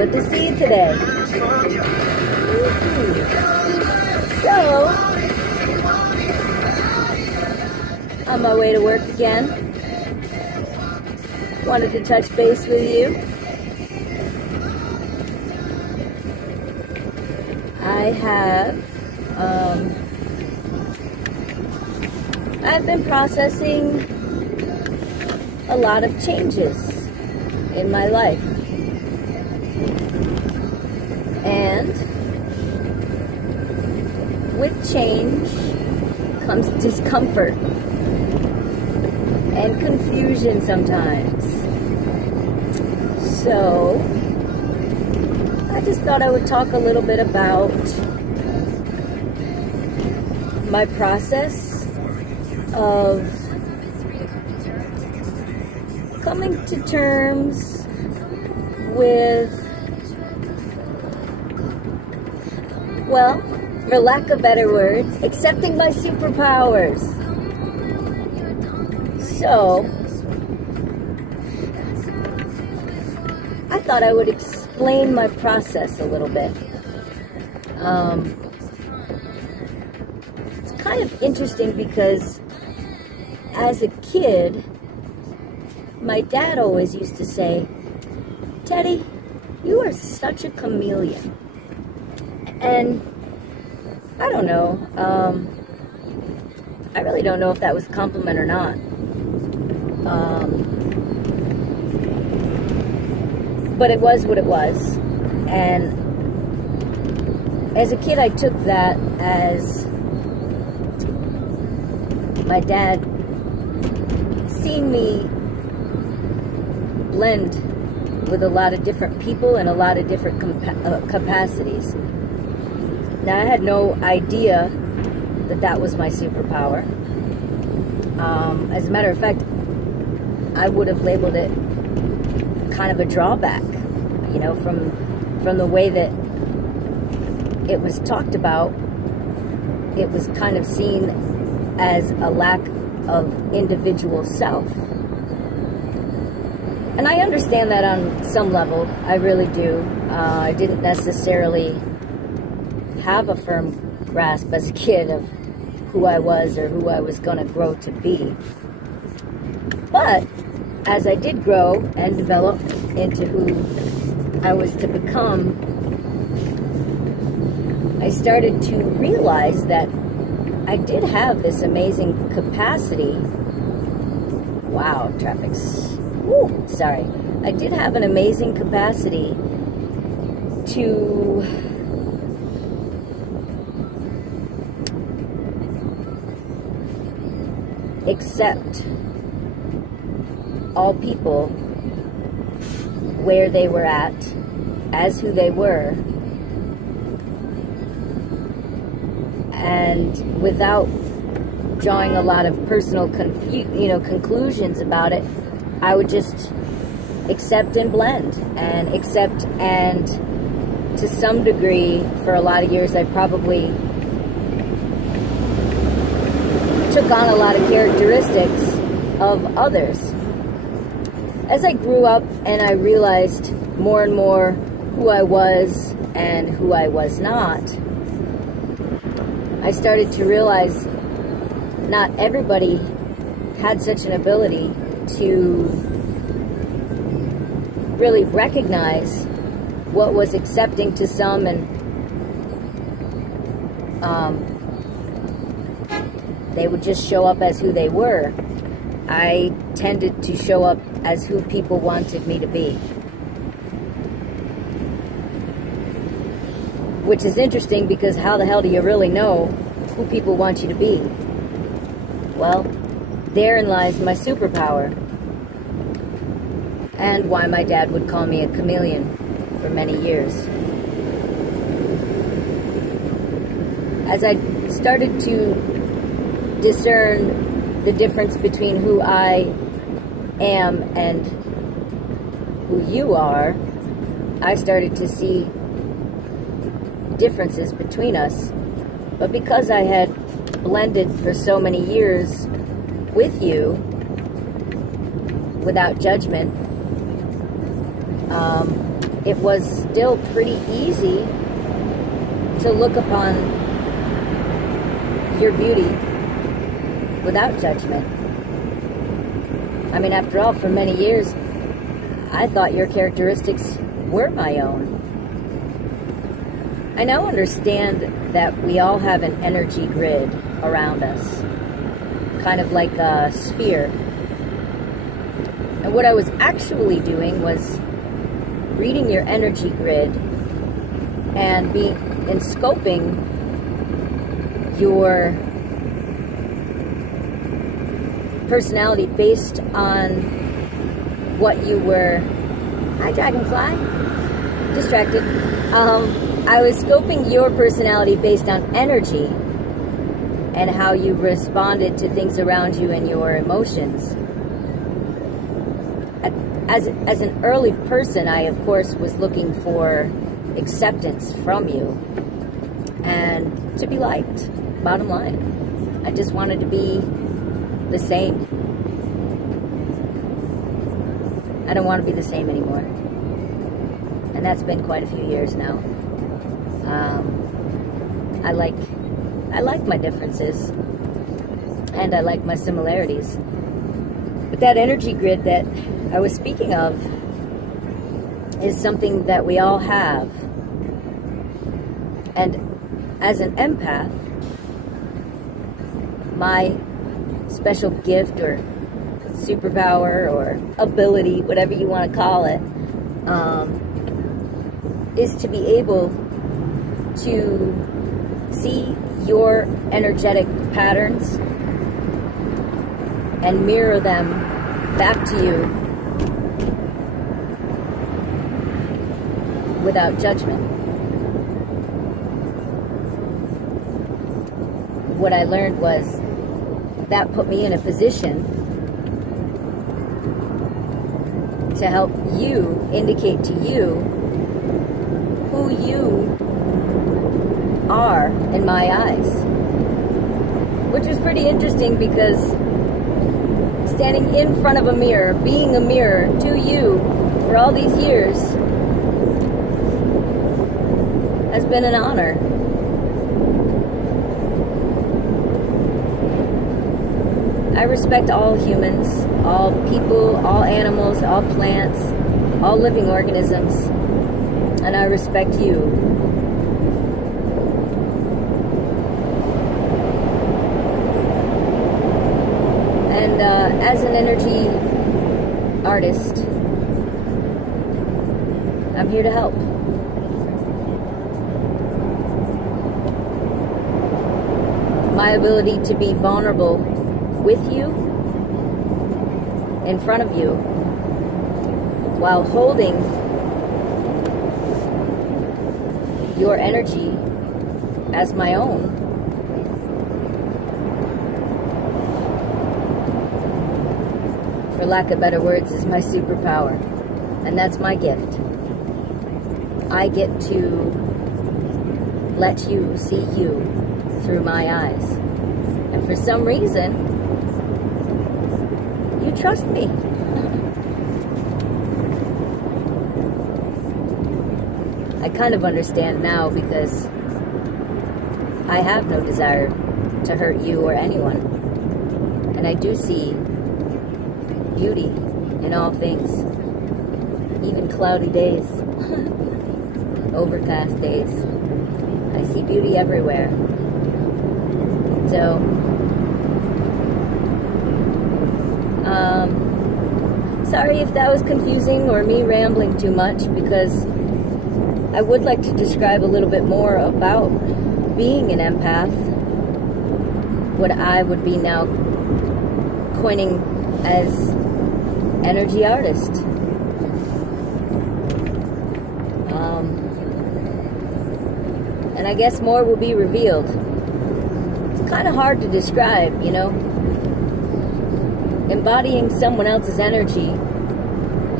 good to see you today. So, on my way to work again. Wanted to touch base with you. I've been processing a lot of changes in my life. And with change comes discomfort and confusion sometimes. So, I just thought I would talk a little bit about my process of coming to terms with, well, for lack of better words, accepting my superpowers. So, I thought I would explain my process a little bit. It's kind of interesting because as a kid, my dad always used to say, "Teddy, you are such a chameleon." And I don't know, I really don't know if that was a compliment or not. But it was what it was. And as a kid, I took that as my dad seeing me blend with a lot of different people and a lot of different capacities. Now, I had no idea that that was my superpower. As a matter of fact, I would have labeled it kind of a drawback, you know, from the way that it was talked about. It was kind of seen as a lack of individual self. And I understand that on some level, I really do. I didn't necessarily have a firm grasp as a kid of who I was or who I was going to grow to be. But as I did grow and develop into who I was to become, I started to realize that I did have this amazing capacity. Wow, traffic's... Woo, sorry. I did have an amazing capacity to accept all people where they were at, as who they were, and without drawing a lot of personal conclusions about it. I would just accept and blend, and accept, and to some degree, for a lot of years, I probably took on a lot of characteristics of others. As I grew up and I realized more and more who I was and who I was not, I started to realize not everybody had such an ability to really recognize what was accepting to some, and they would just show up as who they were. I tended to show up as who people wanted me to be. Which is interesting, because how the hell do you really know who people want you to be? Well, therein lies my superpower, and why my dad would call me a chameleon for many years. As I started to discern the difference between who I am and who you are, I started to see differences between us. But because I had blended for so many years with you without judgment, it was still pretty easy to look upon your beauty without judgment. I mean, after all, for many years, I thought your characteristics were my own. I now understand that we all have an energy grid around us, kind of like a sphere. And what I was actually doing was reading your energy grid and scoping your personality based on what you were. Hi, Dragonfly. Distracted. I was scoping your personality based on energy and how you responded to things around you and your emotions. As an early person, I, of course, was looking for acceptance from you and to be liked, bottom line. I just wanted to be the same. I don't want to be the same anymore. And that's been quite a few years now. I like my differences, and I like my similarities. But that energy grid that I was speaking of is something that we all have. And as an empath, my special gift or superpower or ability, whatever you want to call it, is to be able to see your energetic patterns and mirror them back to you without judgment. What I learned was that put me in a position to help you, indicate to you who you are in my eyes. Which was pretty interesting because standing in front of a mirror, being a mirror to you for all these years has been an honor. I respect all humans, all people, all animals, all plants, all living organisms, and I respect you. And as an energy artist, I'm here to help. My ability to be vulnerable with you, in front of you, while holding your energy as my own, for lack of better words, is my superpower. And that's my gift. I get to let you see you through my eyes. And for some reason, you trust me. I kind of understand now because I have no desire to hurt you or anyone. And I do see beauty in all things, even cloudy days, overcast days. I see beauty everywhere. So, sorry if that was confusing or me rambling too much, because I would like to describe a little bit more about being an empath, what I would be now coining as energy artist. And I guess more will be revealed. It's kind of hard to describe, you know. Embodying someone else's energy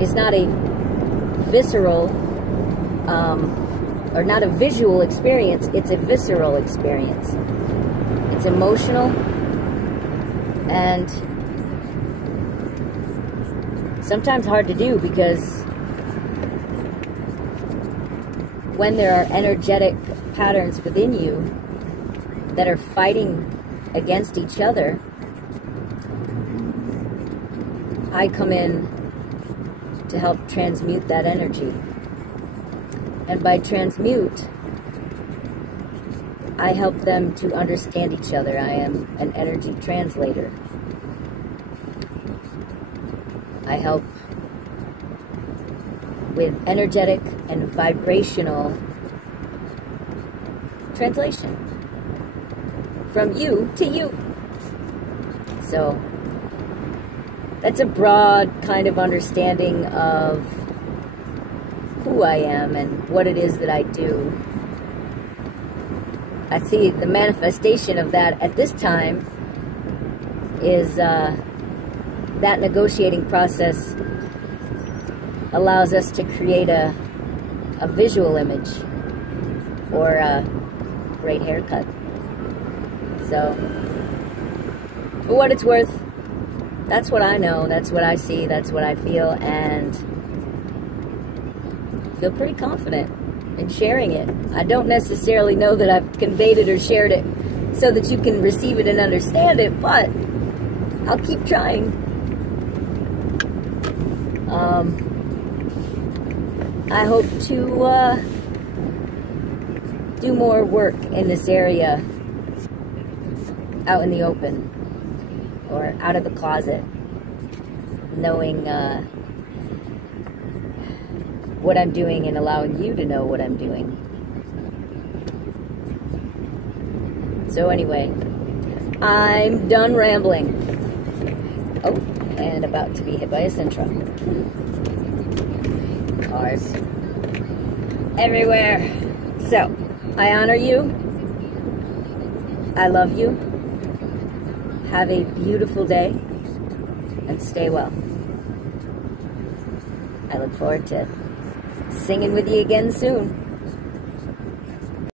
is not a visceral, or not a visual experience, it's a visceral experience. It's emotional, and sometimes hard to do because when there are energetic patterns within you that are fighting against each other, I come in to help transmute that energy. And by transmute, I help them to understand each other. I am an energy translator. I help with energetic and vibrational translation from you to you. So that's a broad kind of understanding of who I am and what it is that I do. I see the manifestation of that at this time is that negotiating process allows us to create a visual image or a great haircut. So, for what it's worth, that's what I know, that's what I see, that's what I feel, and feel pretty confident in sharing it. I don't necessarily know that I've conveyed it or shared it so that you can receive it and understand it, but I'll keep trying. I hope to do more work in this area out in the open or out of the closet, knowing what I'm doing and allowing you to know what I'm doing. So anyway, I'm done rambling. Oh, and about to be hit by a Centron. Cars everywhere. So, I honor you. I love you. Have a beautiful day and stay well. I look forward to singing with you again soon.